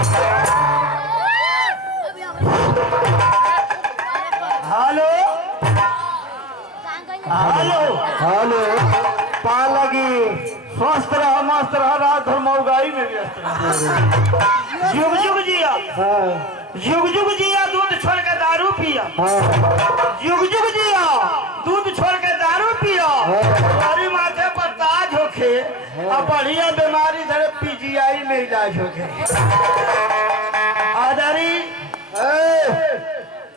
Hello hello hello पा लगी स्वस्थ रहा मस्त रहा रात भर महंगाई में व्यस्त रहा। युग युग जिया युग युग जिया दूध छोड़ के दारू पिया युग युग जिया दूध छोड़ के दारू पिया बड़ी माथे पर ताज होके अब बढ़िया बीमारी धरे पीजीआई में इलाज होके आदरी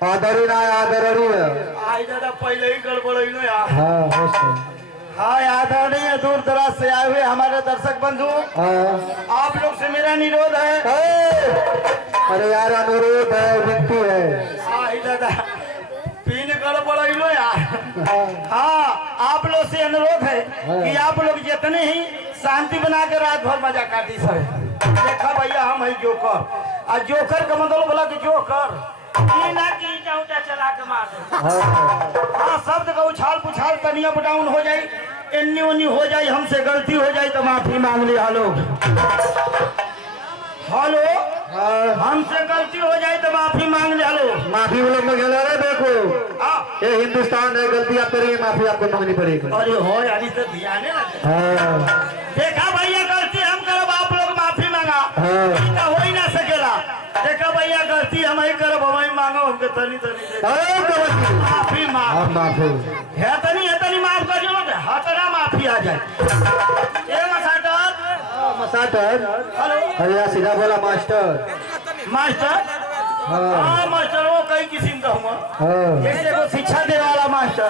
आदरी ना आदरणी आई दादा पहले ही गड़बड़ यार। हाँ हाँ आदरणीय दूर दराज से आए हुए हमारे दर्शक बंधु आप लोग से मेरा निरोध है। अरे यार अनुरोध है विनती है। आई दादा पीन गड़बड़ यार। हाँ आप लोग से अनुरोध है कि आप लोग जितने ही शांति बना के रात भर मजा काटी सर। देखा भैया हम है जोकर और जोकर का मतलब बोला कि जोकर ना की ऊंचा चला के मार दे। हाँ शब्द का उछाल पुछाल तनिया डाउन हो जाए एन्नी उन्नी हो जाए हमसे गलती हो जाए तो माफी मांग लिया लोग। हेलो हमसे गलती हो जाए तो माफी मांग लिया लोग। माफी वो लोग में रहे देखो ये हिंदुस्तान है गलती आप करिए माफी आपको मांगनी पड़ेगी। अरे हो यानी तो ध्यान देखा भैया गलती हम करब आप लोग माफी मांगा हो ही ना सकेला। देखा भैया गलती हम ही करब हम ही मांगो हमके तनी तनी माफी माफी है तनी माफ कर दो हतरा माफी आ जाए। ए मसाटर हेलो अरे सीधा बोला मास्टर मास्टर हाँ मास्टर वो कई किस्म का हुआ जैसे को शिक्षा दे वाला मास्टर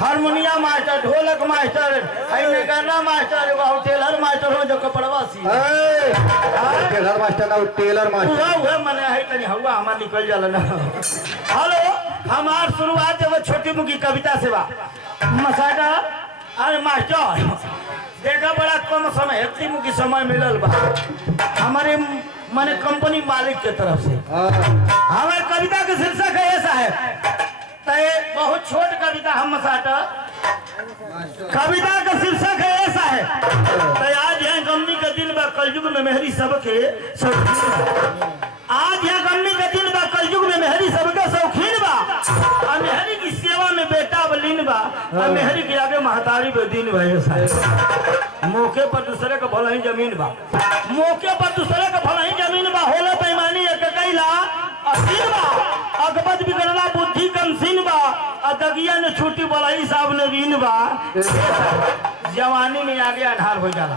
हारमोनिया मास्टर ढोलक मास्टर नगाड़ा मास्टर टेलर मास्टर हो जो कपड़वा सी टेलर मास्टर ना टेलर मास्टर हुआ मने है तनी हुआ हमार निकल जाला ना। हेलो हमार शुरुआत जब छोटी मुखी कविता से बा मसाटा अरे मास्टर देखा बड़ा कम समय इतनी मुखी समय मिलल बा हमारे माने कंपनी मालिक के तरफ से हमारे कविता का शीर्षक है ऐसा है तो बहुत छोट कविता हम मसाटा कविता का शीर्षक है ऐसा है तो आज यहाँ गम्मी का दिन बा कलयुग में मेहरी सबके आज यहाँ गम्मी का दिन बा कलयुग में मेहरी सबके शौकीन बा और मेहरी की सेवा में बेटा बलीन बा और मेहरी के आगे महतारी बेदीन बा। ऐसा है मौके पर दूसरे का भला ही जमीन बा मौके पर दूसरे का भला ही जमीन बा होला बेईमानी एक कैला असीन बा अगबत बिगड़ना बुद्धि कम सीन बा अदगिया ने छुट्टी बलाई साहब ने रीन बा। जवानी में आगे अनहार हो जाला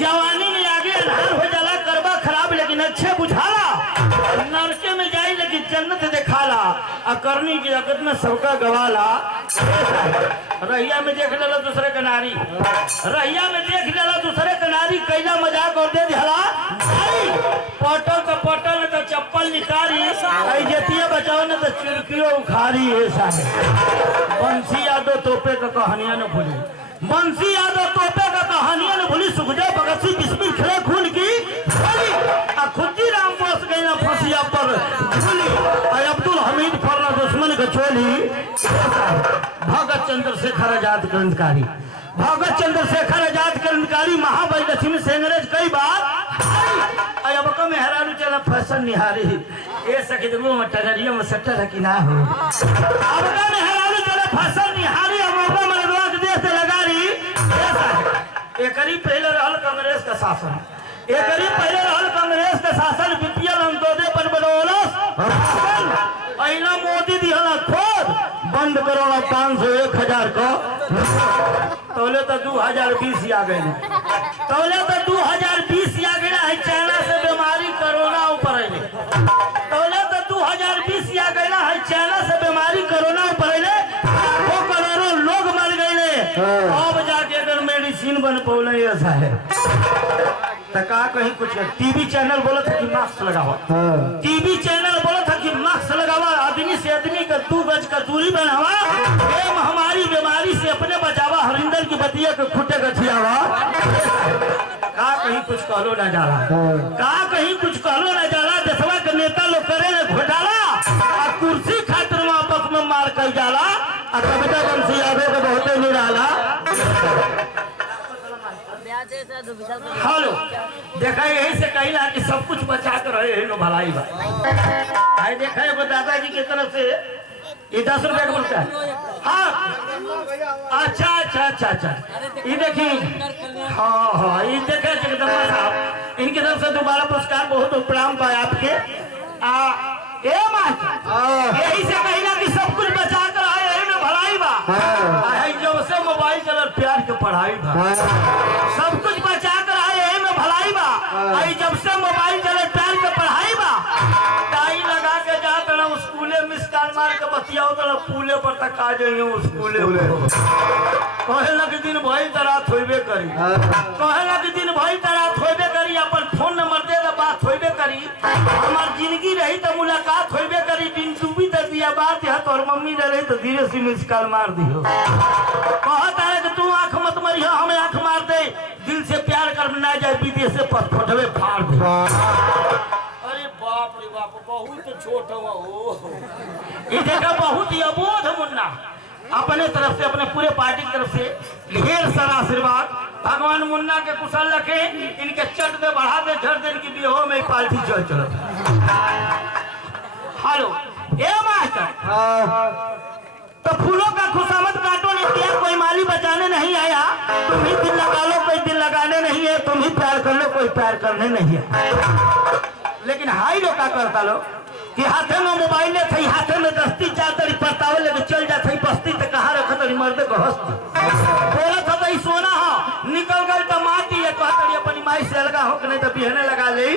जवानी में आगे अनहार हो जाला करबा खराब लेकिन अच्छे बुझाला नरके में जाई लेकिन जन्नत दिखाला अकरनी की जगत में सबका गवाला। रहिया में देख लेला दूसरे का नारी रहिया में देख लेला दूसरे का नारी कैला मजाक और दे दिला पटल का पटल का चप्पल निकाली जतिया बचाओ ने तो चिड़कियों उखाड़ी। ऐसा है बंसी यादव तोपे का कहानियां न भूली बंसी यादव तोपे का कहानियां न भूली सुखदेव भगत सिंह बिस्मिल खिले खून की खुदी राम बोस गई ना फंसिया पर भूली अब्दुल हमीद फरना दुश्मन का चोली। भगत चंद्रशेखर आजाद क्रांतिकारी भगत चंद्रशेखर आजाद क्रांतिकारी महाबली लक्ष्मी सेंगरेज कई बार अब कम हेरालू चला फैशन निहारी ये सके तो वो टगरिया में सट्टा की ना हो अब कम हेरालू चला फैशन निहारी अब अपना मर्दवा के देश से लगा रही। ऐसा है एकरी पहले रहल कांग्रेस का शासन एकरी पहले रहल कांग्रेस का शासन बीपीएल अंत्योदय पर बनौलस पहला मोदी दिहला खोद बंद करो 500 1000 का तौले तो 2020 आ गए तौले तो 2020 आ गया है चाइना से बीमारी कोरोना ऊपर है तौले तो 2020 आ गया है चाइना से बीमारी कोरोना ऊपर है वो करोड़ों लोग मर गए अब जाके अगर मेडिसिन बन पौले ऐसा है तो कहा कहीं कुछ टीवी चैनल बोला था कि मास्क लगावा टीवी चैनल बोला था कि मास्क लगावा आदमी से आदमी का 2 गज का दूरी बनावा ये महामारी बीमारी से अपने बचावा हरिंदर की बतिया के खुटे का छियावा। कहा कहीं कुछ कहलो ना जाला कहा कहीं कुछ कहलो ना जाला देशवा के नेता लोग करे घोटाला कुर्सी खातिर आपस में मार कर जाला कविता बंसी यादव के बहुत निराला हेलो देखा यही से कही ना कि सब कुछ बचा कर रहे हैं भलाई भाई आई देखा एगो दादाजी की तरफ से ये 10 रुपया का मिलता है। हाँ अच्छा अच्छा अच्छा अच्छा ये देखिए हाँ हाँ ये देखे जगदम्बा साहब इनकी तरफ से दोबारा पुरस्कार बहुत उपराम पाए आपके ए मास्टर यही से कही ना कि सब कुछ बचा कर आए यही में भलाई बा जब से मोबाइल चलल प्यार के पढ़ाई बा सब कुछ बचा कर आए यही में भलाई बा जब से मोबाइल चलल प्यार के पढ़ाई बा टाई लगा के जात रहा स्कूले मिस कॉल मार के बतियाओ तो पुले पर तक आ जाइए स्कूले कहे ना कि दिन भइल त रात होइबे करी कहे ना कि दिन भइल त रात होइबे करी अपन फोन नंबर दे द बात होइबे करी हमार जिंदगी रही तो मुलाकात होइबे करी दिन डूबी त दिया बात है तोर मम्मी ने रही तो धीरे से मिस कॉल मार दियो कहत है कि तू आंख मत मरियो हमें आंख मार दे दिल से प्यार कर ना जाए विदेश से फटवे फाड़ दे अरे बाप रे बाप बहुत छोट हो ये देखा बहुत ही अबोध मुन्ना अपने तरफ से अपने पूरे पार्टी की तरफ से ढेर सारा आशीर्वाद भगवान मुन्ना के कुशल रखे इनके चट दे बढ़ा दे झड़ दे इनकी बिहो में पार्टी चल चलो हेलो ए मास्टर तो फूलों का खुशामद काटो ने किया कोई माली बचाने नहीं आया तुम ही दिल लगा लो कोई दिल लगाने नहीं है तुम ही प्यार कर लो कोई प्यार करने नहीं है लेकिन हाई लोग क्या करता लो कि हाथे में मोबाइल थे हाथे में दस्ती चादरी परतावे लेके चल जाते बस्ती तो कहाँ रखा तरी मर्दे को हस्ती बोला था तो सोना हो निकल गई तो माटी है कहता अपनी माई से लगा हो कि नहीं तो बिहने लगा ले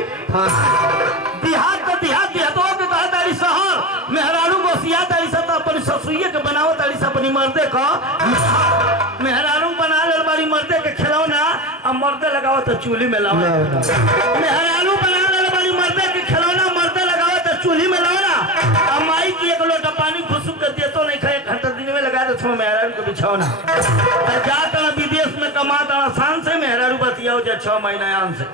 देहात तो देहात देहतों के कहा तारी शहर मेहरारू गोसिया तारी सब अपनी ससुइये के बनाओ तारी सब अपनी मर्दे का मेहरारू बना ले बारी मर्दे के खिलौना अब मर्दे लगाओ तो चूल्ही में लाओ मेहरारू बना ले बारी मर्दे के खिलौना मर्दे लगाओ तो चूल्ही में लाओ ना अब माई की एक लोटा पानी घुसुक के दे तो नहीं खाए घंटा दिन में लगा दो छो मेहरारू को बिछाओना जाता विदेश में कमाता आसान से मेहरारू बतियाओ जो 6 महीना आन से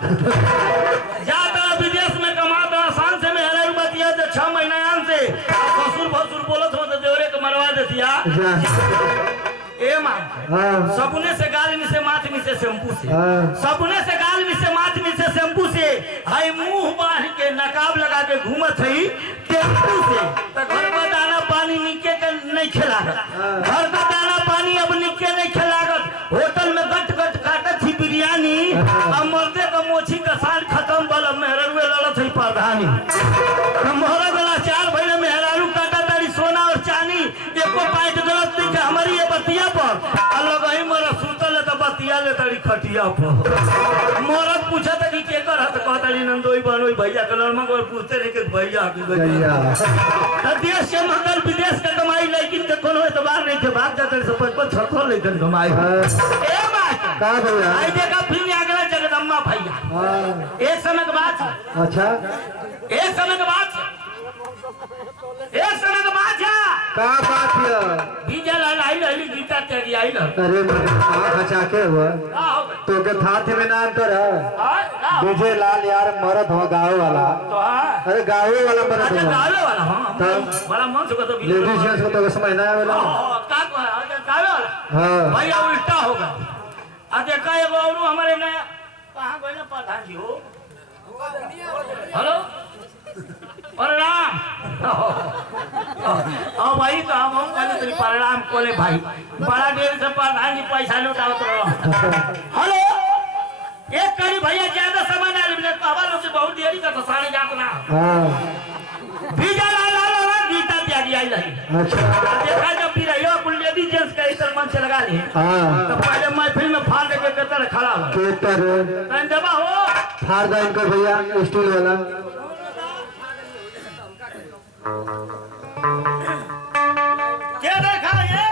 जाता विदेश में कमाता आसान से मेहरारू बतियाओ जो 6 महीना आन से ससुर भसुर बोलत हो तो देवरे के मरवा देतिया ए मां सबने से गाल में से माथ में से शैम्पू से सबने से गाल में से माथ में से शैम्पू से हाय मुंह बांध के नकाब लगा के घूमत हई टेम्पू से तो घर का दाना पानी निके के नहीं खिलागत घर का दाना पानी अब निके नहीं खिलागत होटल में गट गट काटत थी बिरयानी अब मर्दे का मोछी का साल खत्म बल मेहरारू लड़त है प्रधानी मोहरा गला 4 महीने मेहरारू काटा तारी सोना और चांदी एको पाइट गलत नहीं हमारी ये बतिया पर अलग ही मोरा सुतल तो बतिया ले तारी खटिया पर मोरत पूछा था कि के कर त कहता नी नंदोई बनोई भैया के लड़मा को पूछते रहे कि भैया की भैया देश से मंगल विदेश का कमाई लेकिन के कोनो एतबार नहीं थे भाग जाते से 55-56 लेकिन कमाई ए बात का भैया आई देखा फिर आ गया जगदम्बा भैया एक समय के बाद अच्छा एक समय के बाद का बात है डीजल आई लहली गीता तेरी आई ल अरे आँख बचा के हुआ तो के थाथ में नाम तो रहा विजय लाल यार मरद हो गाँव वाला तो अरे गाँव वाला मरद हो गाँव वाला हां बड़ा मन से तो लेडीज जेंट्स को तो समझ ना आवेला का गाँव वाला हां भैया उल्टा होगा आ देखा एगो और हमारे नया कहां गए ना प्रधान जी हो हेलो प्रणाम भाई तो हम कहले तेरी प्रणाम कोले भाई बड़ा देर से प्रधान जी पैसा लुटावत रहो हेलो एक करी भैया ज्यादा समय ना ले कहवा लोग से बहुत देरी का साड़ी जात ना हां बीजा ला गीता त्यागी आई रही अच्छा देखा जब भी रहियो कुल लेडीज जेंट्स का इधर मन से लगा ली हां तो पहले महफिल में फाड़ के कतर खड़ा हो केतर तन दबा हो फाड़ दे इनको भैया स्टील वाला क्या देखा ये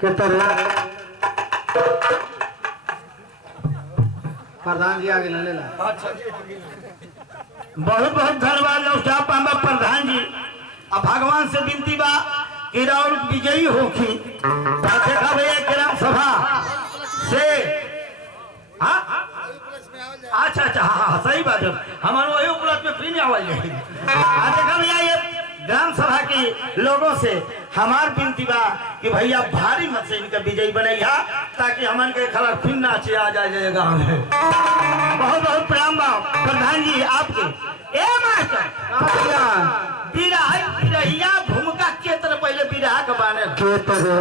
केतर प्रधान जी आगे ले ला बहुत बहुत धन्यवाद नौशाह पांबा प्रधान जी अब भगवान से विनती बा कि और विजयी होखी देखा भैया ग्राम सभा से अच्छा अच्छा हाँ सही बात है हमारे वही उपलब्ध में फ्री में आवाज देखा भैया ये ग्राम सभा के लोगों से हमार विनती बा कि भैया भारी मत से इनका विजयी बनैया ताकि हमन के खबर फिर नाचे आ जाए गाँव में। बहुत बहुत प्रणाम बा प्रधान जी आपके। ए मास्टर बिरहिया भूमिका के तरह पहले बिरहा के बाने के तरह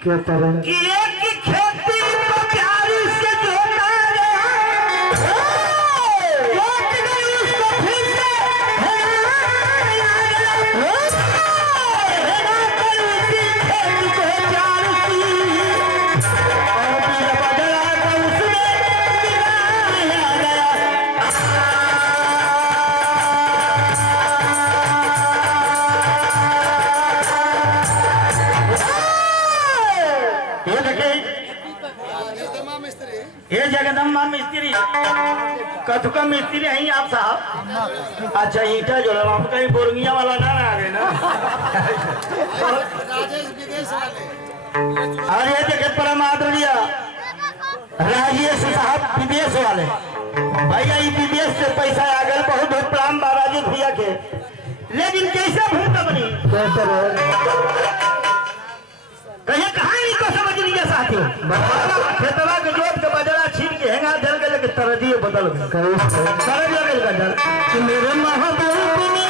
के तरह कि एक खेती को प्यारी से जोता गया, जोत गई उसको फिर से हेरा कर उसी खेत को प्यार की और फिर बदला कर उसने गिराया गया। ये जगदम्बा मिस्त्री कथुका मिस्त्री हैं आप साहब। अच्छा ईटा जो हम कहीं बोरंगिया वाला ना आ गए ना। और ये जगत परम आदरणीय राजेश साहब विदेश वाले भैया ये विदेश से पैसा आ गए। बहुत बहुत प्रणाम बा राजेश भैया के। लेकिन कैसे भूमिका बनी कहीं कहानी को समझ लिया साथियों। खेतवा के जोत के बजरा छीन के हेंगा धर के लेके तरदिए बदल गए। तरद लगे गदर कि मेरे महबूब ने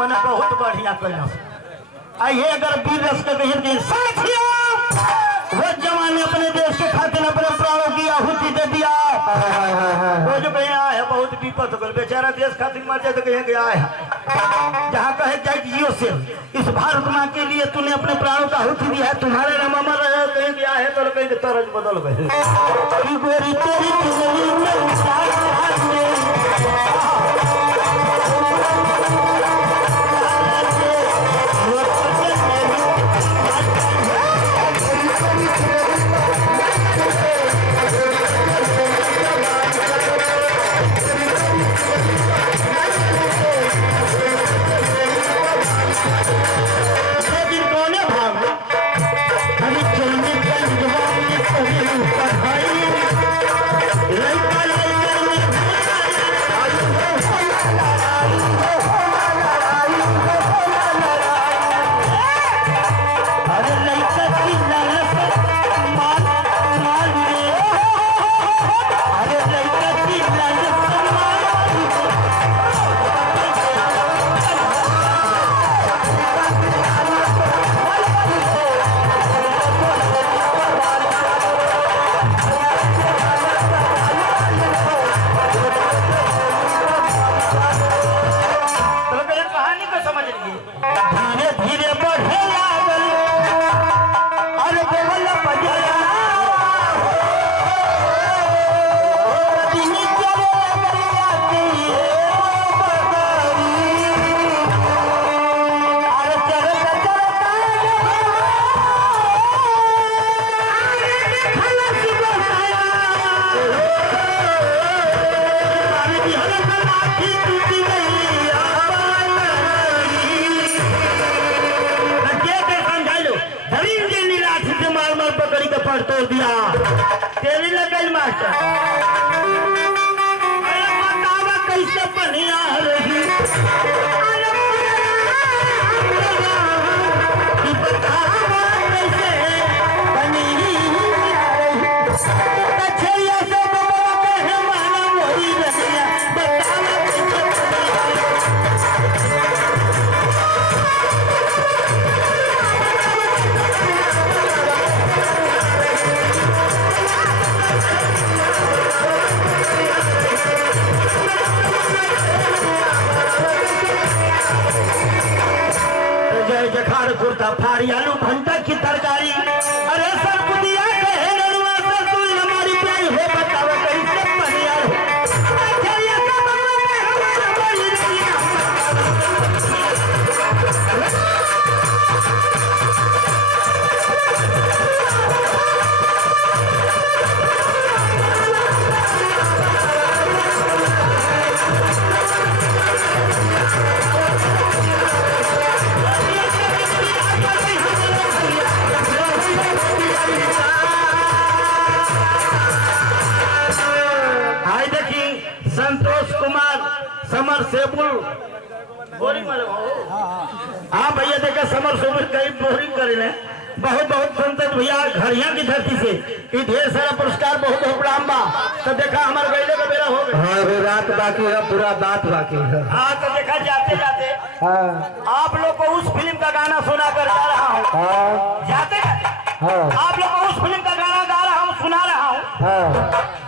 मन बहुत बढ़िया कहना। आइए अगर वीर रस के कहीं साथियों वो जवान अपने देश के खातिर अपने प्राणों की आहुति दे दिया। वो जो कहीं आया है बहुत विपत हो गई बेचारा देश खातिर मर जाए तो कहीं गया है। जहाँ कहे जाए जियो से इस भारत माँ के लिए तूने अपने प्राणों का आहुति दिया है। तुम्हारे नाम अमर रहे कहीं गया है तो कहीं तरज बदल गए। मार मार पकड़ी के पड़ तोड़ दिया। तेरी लग गई मास्टर। अरे बतावा कैसे बनिया रही, बतावा कैसे बनिया रही, कछैया से बबुआ कहे माना वही रहिया, बतावा कैसे बनिया रही। जय जखाड़ कुर्ता फाड़ी आलू भंटा की तरकारी, अरे सर पुदिया कहे नरुआ से तू हमारी प्यारी हो, बताओ कैसे बनिया हो। कछैया से बबुआ कहे माना वही रहिया, हाय देखी संतोष कुमार समर सेबुल बोरिंग वाले हाँ भैया देखे समर सेबुल कई बोरिंग करे बहुत बहुत संतोष भैया घड़िया की धरती से ये ढेर सारा पुरस्कार बहुत बहुत प्रणाम बा। तो देखा हमारे गैले का बेरा हो गया। हाँ अभी रात बाकी है, पूरा बात बाकी है। हाँ तो देखा जाते जाते हाँ आप लोग को उस फिल्म का गाना सुना कर जा रहा हूँ। हाँ जाते जाते हाँ आप लोग को उस फिल्म का गाना गा रहा हूँ, सुना रहा हूँ, हाँ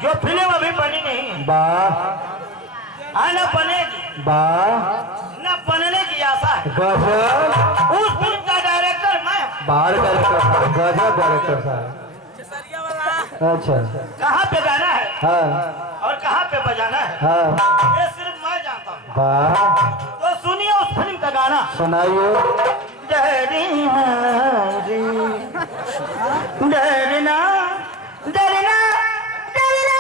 जो फिल्म अभी बनी नहीं वाह न बनेगी, वाह न बनने की आशा है। गजब, उस फिल्म का डायरेक्टर मैं। बाहर डायरेक्टर साहब, गजब डायरेक्टर साहब। अच्छा कहाँ पे गाना है हाँ और कहाँ पे बजाना है हाँ ये सिर्फ मैं जानता हूँ। वाह तो सुनिए उस फिल्म का गाना। सुनाइए। डरना डरना डरना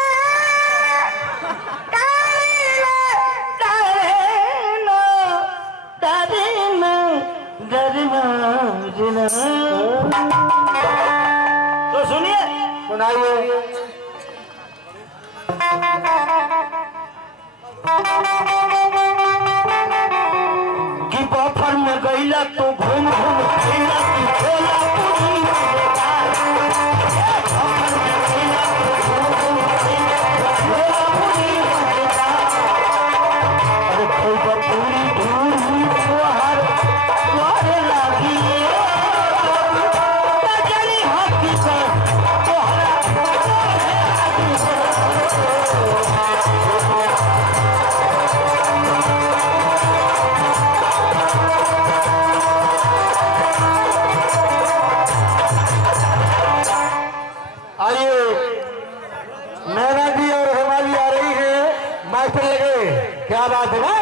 डरना डरना। तो सुनिए सुनाइए। कि बफर में गईला तो घूम घूम खैला की खोला पूरी मजेदार। बफर में गईला तो घूम घूम खैला की खोला पूरी मजेदार। अरे खोजा पूरी ढूंढी तोहार तोहरे लागी बजरी हकीकत तोहरा तोहरे लागी। आइए नैना जी और हेमाली आ रही है, मास्टर लगे, क्या बात है ना।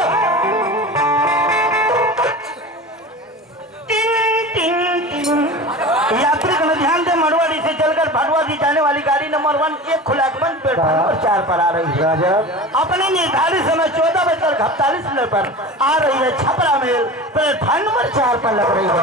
यात्री को ध्यान दे, मड़वाड़ी से चलकर भटवादी जाने वाली गाड़ी नंबर 1 एक खुलाकबंद प्लेटफॉर्म पर 4 पर आ रही है। गजब, अपने निर्धारित समय 14:48 पर आ रही है। छपरा मेल प्लेटफॉर्म नंबर 4 पर लग रही है।